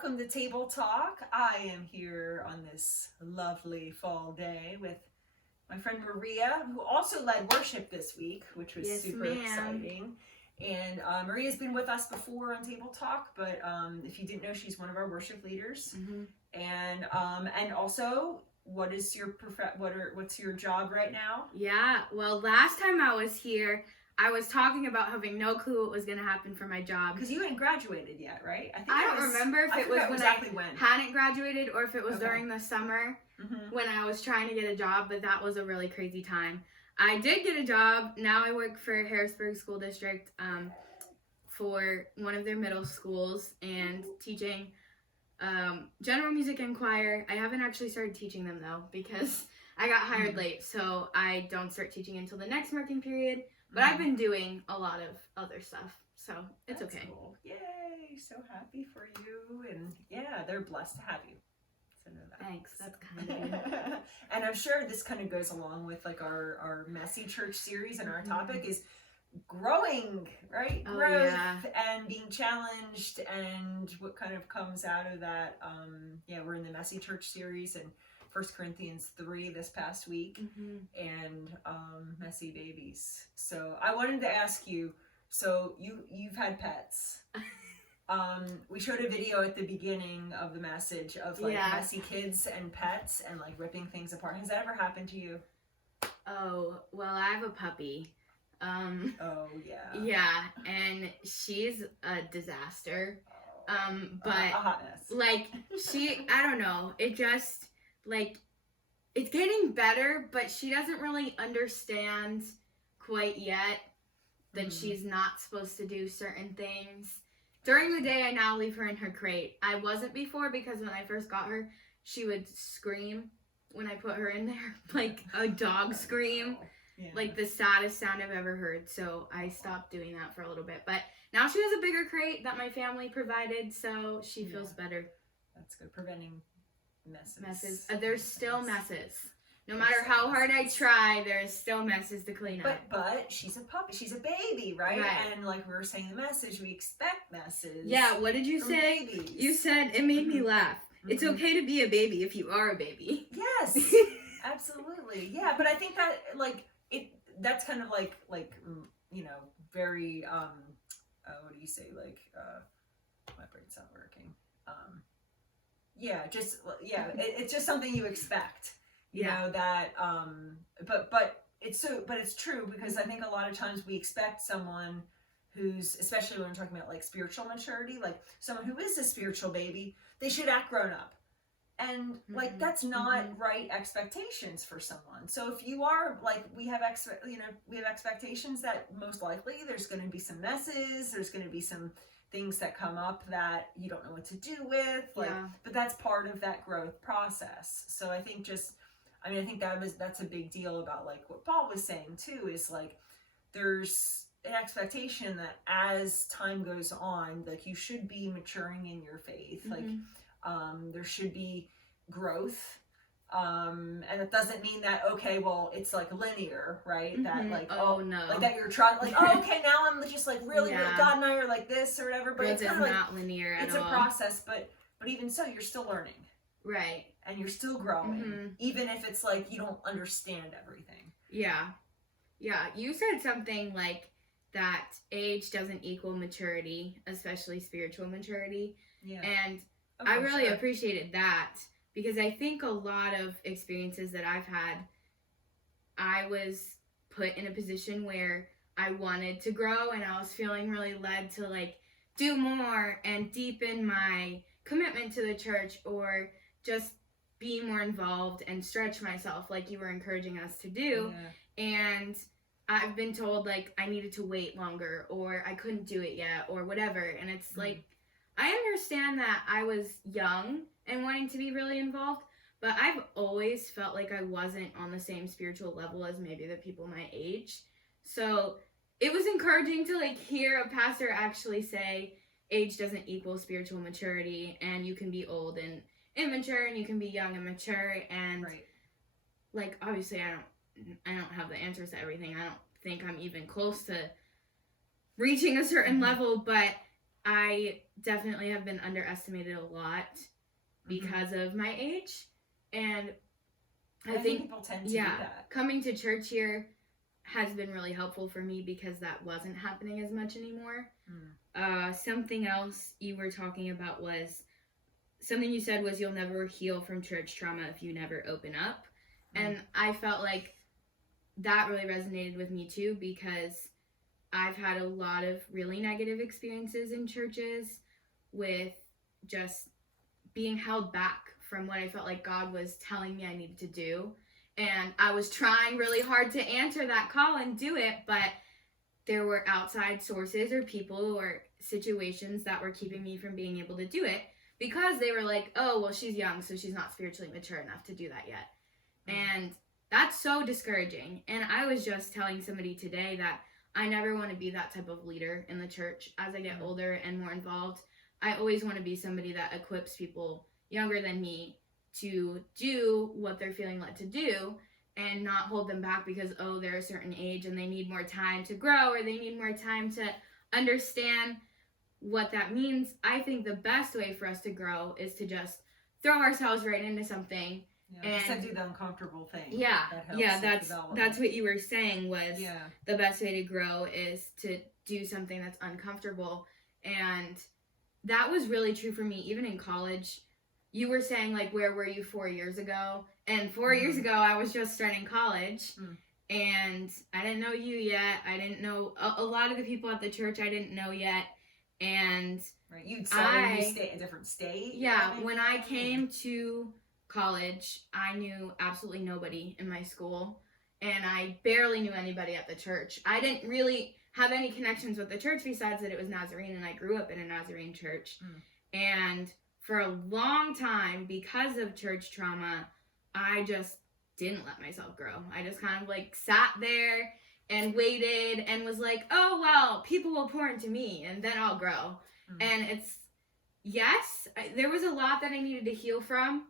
welcome to Table Talk. I am here on this lovely fall day with my friend Maria, who also led worship this week, which was super exciting. And Maria's been with us before on Table Talk, but if you didn't know, she's one of our worship leaders. And also, what's your job right now? Yeah, well, last time I was here, I was talking about having no clue what was going to happen for my job. Because you hadn't graduated yet, right? I don't remember if it was when I hadn't graduated or if it was during the summer when I was trying to get a job, but that was a really crazy time. I did get a job. Now I work for Harrisburg School District for one of their middle schools and teaching general music and choir. I haven't actually started teaching them, though, because I got hired late, so I don't start teaching until the next marking period. But I've been doing a lot of other stuff, so it's okay. Cool. Yay! So happy for you, and yeah, they're blessed to have you. So know that. Thanks. That's kind of good. And I'm sure this kind of goes along with like our Messy Church series, and our topic is growing, right? Growth and being challenged, and what kind of comes out of that. We're in the Messy Church series, and 1 Corinthians 3 this past week, and messy babies. So I wanted to ask you, so you've had pets. We showed a video at the beginning of the message of like messy kids and pets and like ripping things apart. Has that ever happened to you? Oh, well, I have a puppy. Yeah, and she's a disaster. But a hot mess. Like I don't know, it just like, it's getting better, but she doesn't really understand quite yet that she's not supposed to do certain things. During the day, I now leave her in her crate. I wasn't before because when I first got her, she would scream when I put her in there, like a dog scream, like the saddest sound I've ever heard. So I stopped doing that for a little bit. But now she has a bigger crate that my family provided, so she feels better. That's good. Preventing messes. There's still messes. No matter how hard I try, there's still messes to clean up. But she's a puppy. She's a baby, right? And like we were saying in the message, we expect messes. Yeah, what did you say? Babies. You said, it made me laugh. It's okay to be a baby if you are a baby. Yes, absolutely. Yeah, but I think that that's kind of like very what do you say? Like my brain's not working. It's just something you expect, you know, that, but it's true, because I think a lot of times we expect someone who's, especially when we're talking about like spiritual maturity, like someone who is a spiritual baby, they should act grown up. And like, that's not right expectations for someone. So if you are like, we have expectations that most likely there's going to be some messes, there's going to be some things that come up that you don't know what to do with, but that's part of that growth process. So I think that's a big deal about like what Paul was saying too, is like, there's an expectation that as time goes on, like you should be maturing in your faith, like there should be growth. And it doesn't mean that, okay, well, it's like linear, right? That like, no, like that you're trying, like, okay, now I'm just like really, God and I are like this or whatever, but it's kind of not linear at all. It's a process, but even so, you're still learning. Right. And you're still growing, even if it's like, you don't understand everything. Yeah. Yeah. You said something like that age doesn't equal maturity, especially spiritual maturity. Yeah. And I really appreciated that. Because I think a lot of experiences that I've had, I was put in a position where I wanted to grow and I was feeling really led to like do more and deepen my commitment to the church, or just be more involved and stretch myself like you were encouraging us to do. Yeah. And I've been told like I needed to wait longer, or I couldn't do it yet, or whatever. And it's like, I understand that I was young and wanting to be really involved, but I've always felt like I wasn't on the same spiritual level as maybe the people my age. So it was encouraging to like hear a pastor actually say age doesn't equal spiritual maturity, and you can be old and immature, and you can be young and mature. And like, obviously I don't have the answers to everything. I don't think I'm even close to reaching a certain level, but I definitely have been underestimated a lot because of my age. And I think people tend to do that. Coming to church here has been really helpful for me because that wasn't happening as much anymore. Something else you were talking about was, something you said was, you'll never heal from church trauma if you never open up. And I felt like that really resonated with me too, because I've had a lot of really negative experiences in churches with just being held back from what I felt like God was telling me I needed to do. And I was trying really hard to answer that call and do it, but there were outside sources or people or situations that were keeping me from being able to do it, because they were like, oh, well, she's young, so she's not spiritually mature enough to do that yet. And that's so discouraging. And I was just telling somebody today that I never want to be that type of leader in the church as I get older and more involved. I always want to be somebody that equips people younger than me to do what they're feeling led to do, and not hold them back because, oh, they're a certain age and they need more time to grow, or they need more time to understand what that means. I think the best way for us to grow is to just throw ourselves right into something. And just to do the uncomfortable thing. That's what you were saying was the best way to grow is to do something that's uncomfortable. And that was really true for me, even in college. You were saying, like, where were you 4 years ago? And 4 years ago, I was just starting college, and I didn't know you yet. I didn't know a lot of the people at the church I didn't know yet. And you'd stay in a different state. When I came to college, I knew absolutely nobody in my school, and I barely knew anybody at the church. I didn't really have any connections with the church besides that it was Nazarene, and I grew up in a Nazarene church. And for a long time, because of church trauma, I just didn't let myself grow. I just kind of like sat there and waited and was like, oh, well, people will pour into me and then I'll grow. And there was a lot that I needed to heal from,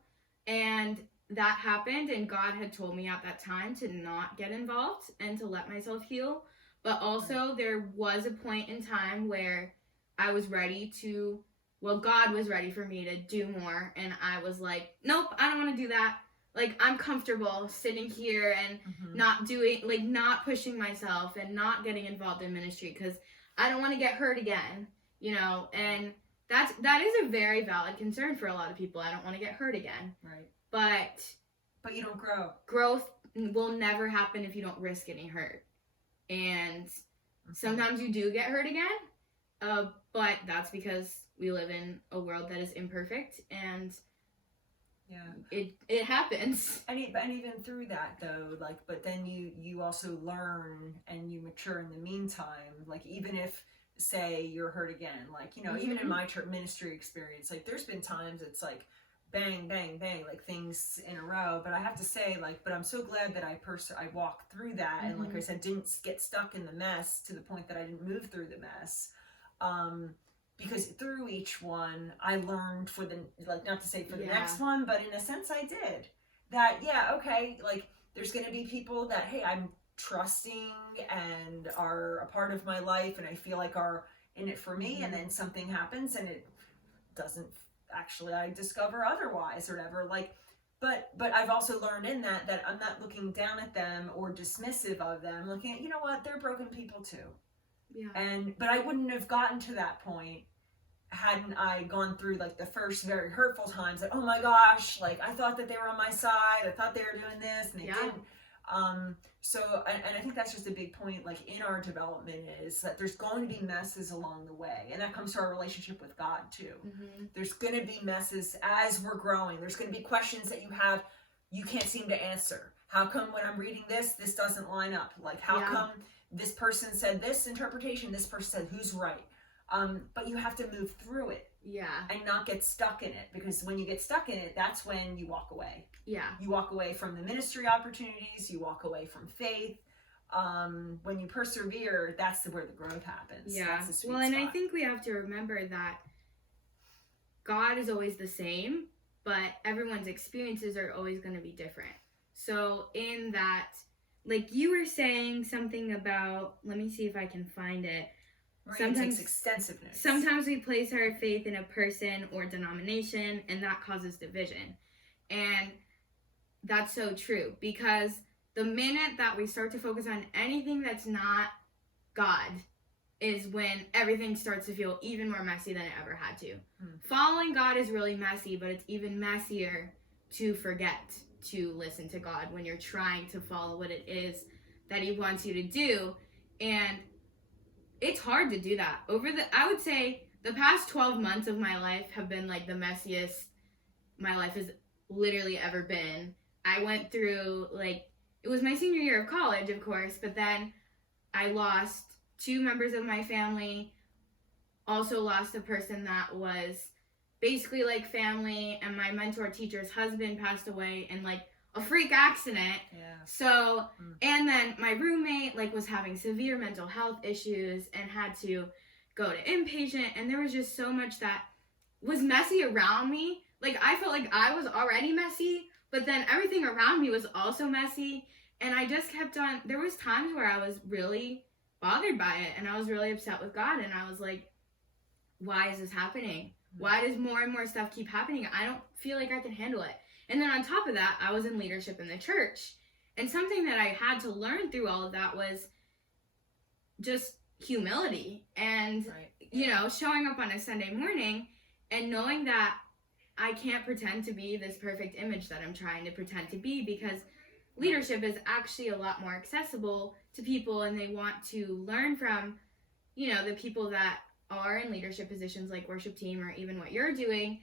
and that happened, and God had told me at that time to not get involved and to let myself heal. But also there was a point in time where I was ready to, God was ready for me to do more, and I was like, nope, I don't want to do that. Like, I'm comfortable sitting here and not doing, like, not pushing myself and not getting involved in ministry because I don't want to get hurt again, you know, and that is a very valid concern for a lot of people. I don't want to get hurt again. Right. But you don't grow. Growth will never happen if you don't risk getting hurt. And sometimes you do get hurt again, but that's because we live in a world that is imperfect, and it happens. And even through that though, like, but then you also learn and you mature in the meantime. Like, even if, say, you're hurt again, like, you know, even in my church ministry experience, like, there's been times it's like bang, bang, bang, like things in a row. But I have to say, like, but I'm so glad that I walked through that, and like I said, didn't get stuck in the mess to the point that I didn't move through the mess. Because through each one, I learned for the, like, not to say for the next one, but in a sense I did. That, okay, like, there's going to be people that, hey, I'm trusting and are a part of my life and I feel like are in it for me, and then something happens and it doesn't actually, I discover otherwise or whatever. Like, but I've also learned in that I'm not looking down at them or dismissive of them, looking at, you know what, they're broken people too. But I wouldn't have gotten to that point hadn't I gone through, like, the first very hurtful times that, oh my gosh, like, I thought that they were on my side, I thought they were doing this, and they didn't. So, and I think that's just a big point, like, in our development, is that there's going to be messes along the way, and that comes to our relationship with God too. There's going to be messes as we're growing. There's going to be questions that you can't seem to answer. How come when I'm reading this doesn't line up? Like, how come this person said this interpretation, this person said, who's right? But you have to move through it. And not get stuck in it, because when you get stuck in it, that's when you walk away. You walk away from the ministry opportunities, you walk away from faith. When you persevere, that's where the growth happens. That's the sweet spot. I think we have to remember that God is always the same, but everyone's experiences are always going to be different. So in that, like, you were saying something about, let me see if I can find it, Right. It takes extensive notes. Sometimes we place our faith in a person or denomination, and that causes division. And that's so true, because the minute that we start to focus on anything that's not God is when everything starts to feel even more messy than it ever had to. Following God is really messy, but it's even messier to forget to listen to God when you're trying to follow what it is that he wants you to do. And it's hard to do that. I would say the past 12 months of my life have been like the messiest my life has literally ever been. I went through, like, it was my senior year of college, of course, but then I lost 2 members of my family, also lost a person that was basically like family, and my mentor teacher's husband passed away in like a freak accident. Yeah. So, and then my roommate like was having severe mental health issues and had to go to inpatient, and there was just so much that was messy around me. Like, I felt like I was already messy, but then everything around me was also messy, and I just kept on, there was times where I was really bothered by it, and I was really upset with God, and I was like, why is this happening? Why does more and more stuff keep happening? I don't feel like I can handle it. And then on top of that, I was in leadership in the church, and something that I had to learn through all of that was just humility, and you know, showing up on a Sunday morning and knowing that I can't pretend to be this perfect image that I'm trying to pretend to be, because leadership is actually a lot more accessible to people, and they want to learn from, you know, the people that are in leadership positions like worship team or even what you're doing.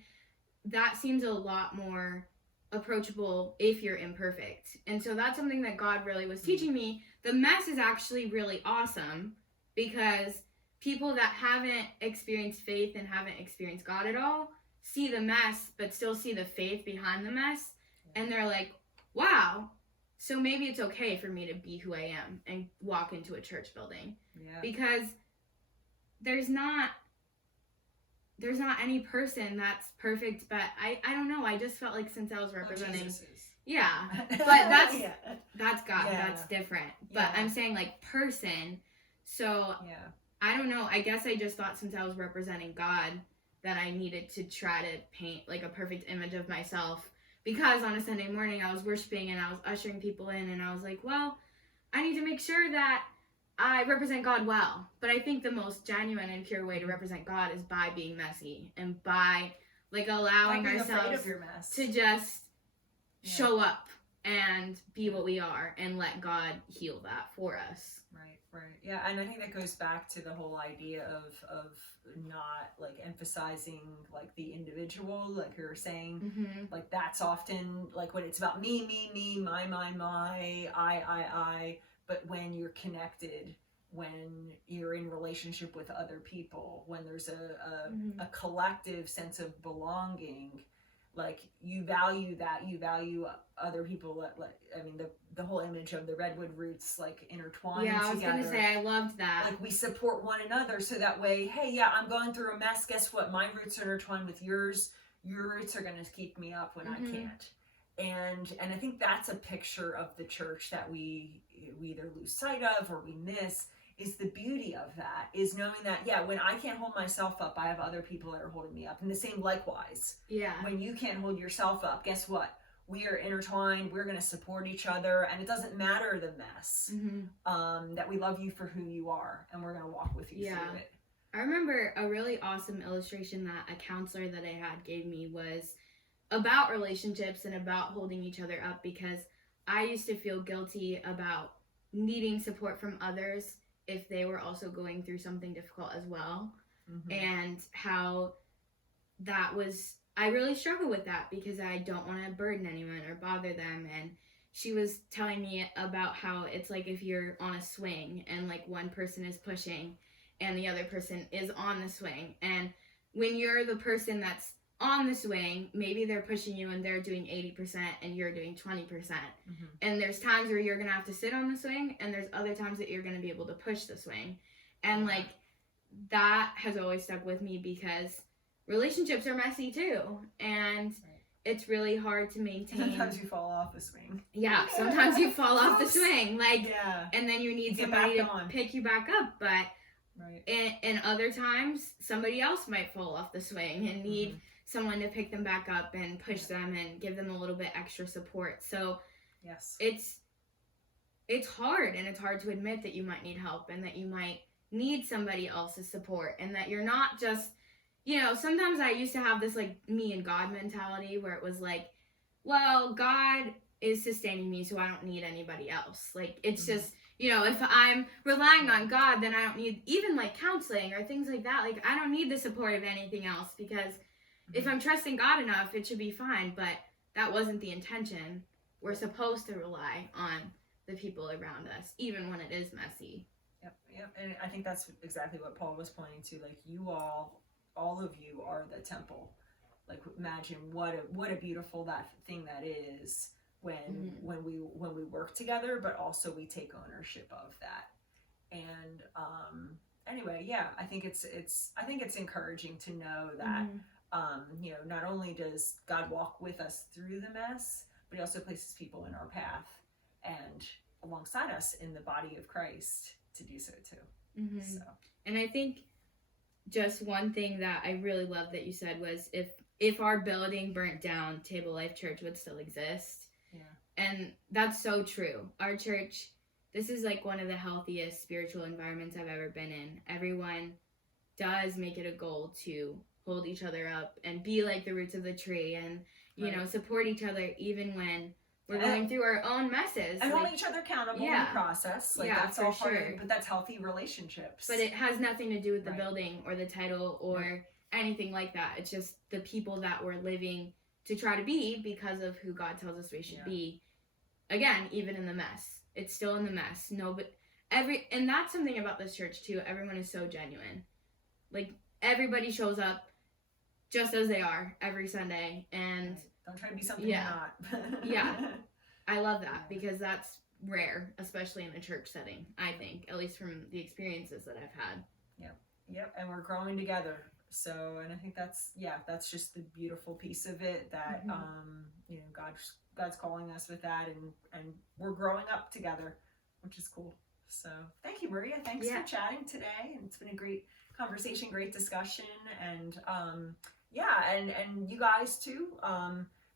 That seems a lot more approachable if you're imperfect. And so that's something that God really was teaching me. The mess is actually really awesome, because people that haven't experienced faith and haven't experienced God at all see the mess but still see the faith behind the mess, and they're like, wow, so maybe it's okay for me to be who I am and walk into a church building. Because there's not any person that's perfect, but I don't know, I just felt like since I was representing but that's that's God, that's different, but I'm saying like person, so I don't know, I guess I just thought since I was representing God that I needed to try to paint like a perfect image of myself, because on a Sunday morning I was worshiping and I was ushering people in, and I was like, well, I need to make sure that I represent God well. But I think the most genuine and pure way to represent God is by being messy, and by like allowing ourselves to just show up and be what we are, and let God heal that for us. Right. Yeah, and I think that goes back to the whole idea of not like emphasizing like the individual, like you were saying, like that's often like when it's about me, my, I, but when you're connected, when you're in relationship with other people, when there's a collective sense of belonging, like you value that, you value other people. Like, I mean, the whole image of the redwood roots like intertwined together. Yeah, I was gonna say, I loved that. Like we support one another, so that way, hey, yeah, I'm going through a mess. Guess what? My roots are intertwined with yours. Your roots are gonna keep me up when I can't. And I think that's a picture of the church that we either lose sight of or we miss. Is the beauty of that, is knowing that, yeah, when I can't hold myself up, I have other people that are holding me up. And the same likewise. Yeah. When you can't hold yourself up, guess what? We are intertwined. We're going to support each other. And it doesn't matter the mess, that we love you for who you are. And we're going to walk with you through it. I remember a really awesome illustration that a counselor that I had gave me was about relationships and about holding each other up, because I used to feel guilty about needing support from others if they were also going through something difficult as well. And how that was, I really struggle with that, because I don't want to burden anyone or bother them. And she was telling me about how it's like if you're on a swing and like one person is pushing and the other person is on the swing, and when you're the person that's on the swing, maybe they're pushing you and they're doing 80% and you're doing 20%. And there's times where you're gonna have to sit on the swing, and there's other times that you're gonna be able to push the swing. And like that has always stuck with me, because relationships are messy too, and it's really hard to maintain. Sometimes you fall off the swing. Yeah, sometimes you fall off the swing, like, and then you need somebody to pick you back up. But Right. And other times, somebody else might fall off the swing and need someone to pick them back up and push them and give them a little bit extra support. So yes, it's hard, and it's hard to admit that you might need help and that you might need somebody else's support, and that you're not just, sometimes I used to have this like me and God mentality where it was like, well, God is sustaining me, so I don't need anybody else. Like, it's just, if I'm relying on God, then I don't need even like counseling or things like that. Like, I don't need the support of anything else, because if I'm trusting God enough, it should be fine. But that wasn't the intention. We're supposed to rely on the people around us, even when it is messy. Yep. And I think that's exactly what Paul was pointing to. Like, you all of you are the temple. Like, imagine what a beautiful that thing that is when we work together, but also we take ownership of that. And anyway, yeah, I think it's encouraging to know that not only does God walk with us through the mess, but he also places people in our path and alongside us in the body of Christ to do so too. So. And I think just one thing that I really loved that you said was, if our building burnt down, Table Life Church would still exist. Yeah. And that's so true. Our church, this is like one of the healthiest spiritual environments I've ever been in. Everyone does make it a goal to hold each other up and be like the roots of the tree, and support each other even when we're going through our own messes. And holding each other accountable in the process. Like, that's all part of it, but that's healthy relationships. But it has nothing to do with the building or the title or anything like that. It's just the people that we're living to try to be because of who God tells us we should be. Again, even in the mess. It's still in the mess. And that's something about this church too. Everyone is so genuine. Like, everybody shows up just as they are every Sunday, and don't try to be something you're not. Yeah. I love that, because that's rare, especially in a church setting, I think, at least from the experiences that I've had. Yep. And we're growing together. So, and I think that's just the beautiful piece of it, that, God's calling us with that, and we're growing up together, which is cool. So thank you, Maria. Thanks for chatting today. And it's been a great conversation, great discussion. And, and you guys too,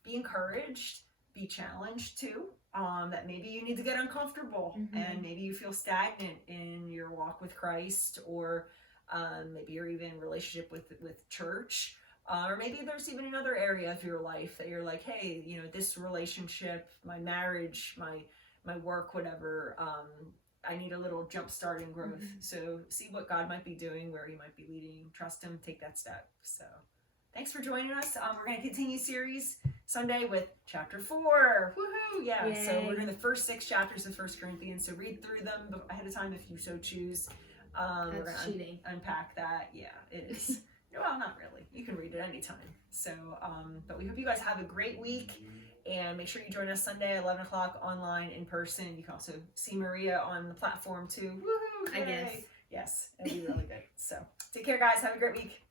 be encouraged, be challenged too, that maybe you need to get uncomfortable and maybe you feel stagnant in your walk with Christ, or maybe you're even in relationship with church, or maybe there's even another area of your life that you're like, hey, this relationship, my marriage, my work, whatever, I need a little jump start in growth. So see what God might be doing, where he might be leading, trust him, take that step. So thanks for joining us. We're going to continue series Sunday with chapter 4. Woohoo! Yeah. Yay. So we're doing the first 6 chapters of 1 Corinthians. So read through them ahead of time if you so choose. We're going to unpack that. Yeah, it is. Well, not really. You can read it anytime. So, but we hope you guys have a great week, and make sure you join us Sunday at 11 o'clock online in person. You can also see Maria on the platform too. Woohoo! I guess. Yes, it'll be really good. So take care, guys. Have a great week.